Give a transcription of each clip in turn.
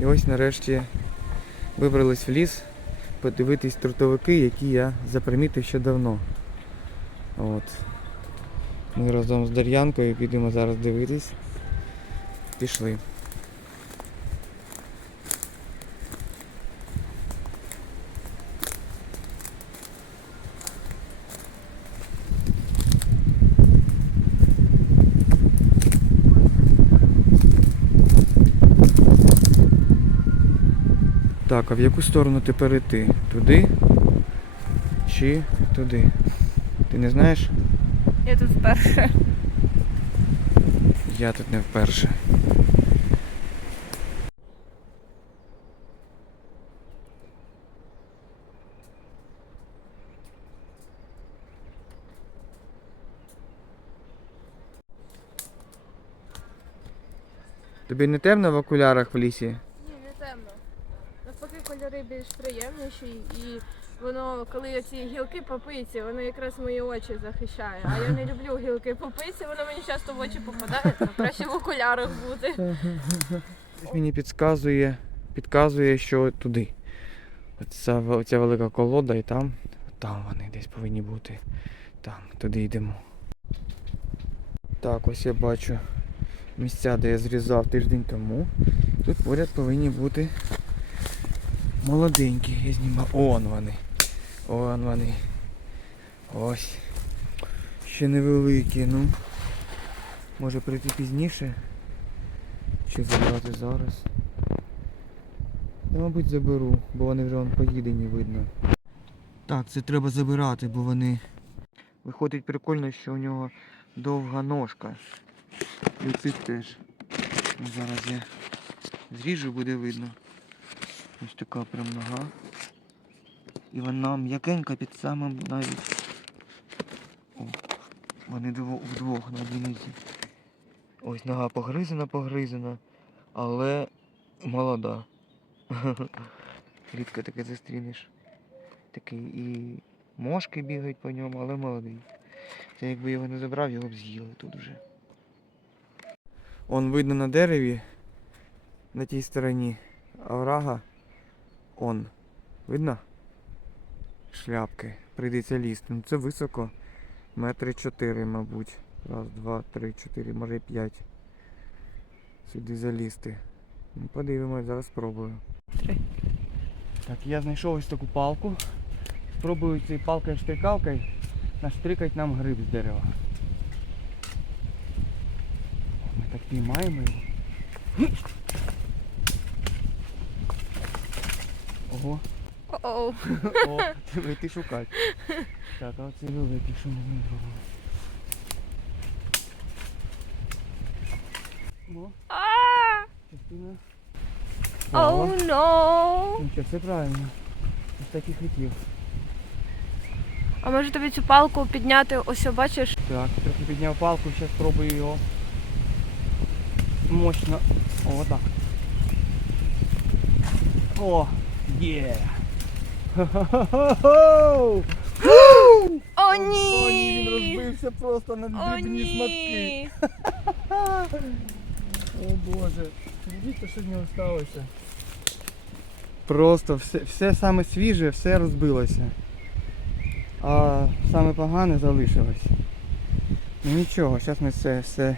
І ось нарешті вибрались в ліс подивитись трутовики, які я запримітив ще давно. От. Ми разом з Дар'янкою підемо зараз дивитись. Пішли. Так, а в яку сторону тепер іти? Туди чи туди? Ти не знаєш? Я тут вперше. Я тут не вперше. Тобі не темно в окулярах в лісі? Навпаки, кольори більш приємніші і воно, коли ці гілки попиці, воно якраз мої очі захищає. А я не люблю гілки попиці, воно мені часто в очі попадає, то краще в окулярах бути. Мені підказує, підказує, що туди. Оця, оця велика колода і там, там вони десь повинні бути. Там, туди йдемо. Так, ось я бачу місця, де я зрізав тиждень тому. Тут поряд повинні бути молоденькі. Я знімав. Он вони. Он вони. Ось. Ще невеликі, ну. Може прийти пізніше. Чи забрати зараз? Та, мабуть, заберу, бо вони вже вон поїдені видно. Так, це треба забирати, бо вони. Виходить прикольно, що у нього довга ножка. І цих теж. Ну, Зараз я зріжу, буде видно. Ось така прям нога. І вона м'якенька під самим навіть. О, вони вдвох на одній. Ось нога погризена, погризена, але молода. Рідко таке зустрінеш. Такий і мошки бігають по ньому, але молодий. Це якби його не забрав, його б з'їли тут вже. Он видно на дереві, на тій стороні оврага. Он. Видно? Шляпки. Прийдеться лізти. Ну це високо. Метри чотири, мабуть. Раз, два, три, чотири, може п'ять. Сюди залізти. Ну, подивимось, зараз спробую. Три. Так, я знайшов ось таку палку. Спробую цією палкою штрикалкою наштрикати нам гриб з дерева. Ми так піймаємо його. Ого. Оу. О, треба йти шукати. Так, а оцей великий, що ми вибрали. О, А! частина. Оу, но. Ну що, все правильно. Ось так і хотів. А може тобі цю палку підняти, ось о, бачиш? Так, трохи підняв палку, зараз спробую його мощно. О, так. О, є! О, О, ні, ні! він розбився просто на О, дрібні ні! О Боже, дивіться, що з нього сталося. Просто все, все саме свіже, все розбилося. А саме погане залишилось. Ну нічого, зараз ми все, все,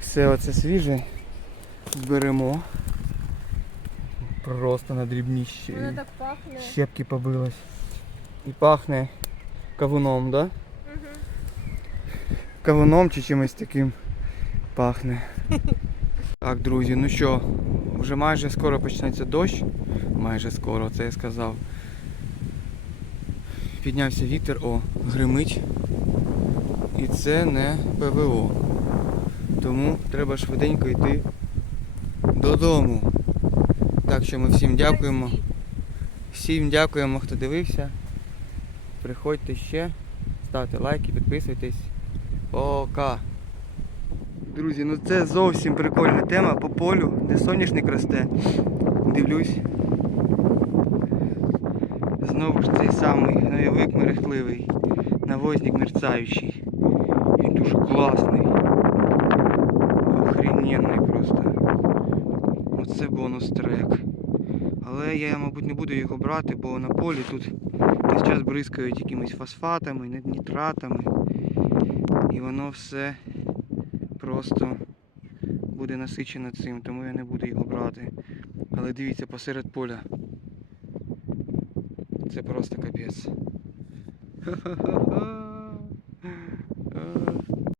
все оце свіже зберемо. Просто на дрібні щ... Воно так пахне. щепки побилось. І пахне кавуном, да? Мгм. кавуном чи чимось таким пахне. Так, друзі, ну що, вже майже скоро почнеться дощ. Майже скоро, це я сказав. Піднявся вітер, о, гримить. І це не ПВО. Тому треба швиденько йти додому. Так що ми всім дякуємо. Всім дякуємо, хто дивився. Приходьте ще, ставте лайки, підписуйтесь. Пока. Друзі, ну це зовсім прикольна тема по полю, де соняшник росте. Дивлюсь. Знову ж цей самий гноєвик мерехтливий, навозник мерцаючий. Він дуже класний. Охрененний просто. Це бонус трек. Але я, мабуть, не буду його брати, бо на полі тут весь час бризкають якимись фосфатами, нітратами. І воно все просто буде насичено цим, тому я не буду його брати. Але дивіться, посеред поля. Це просто капець. Ха-ха-ха. А.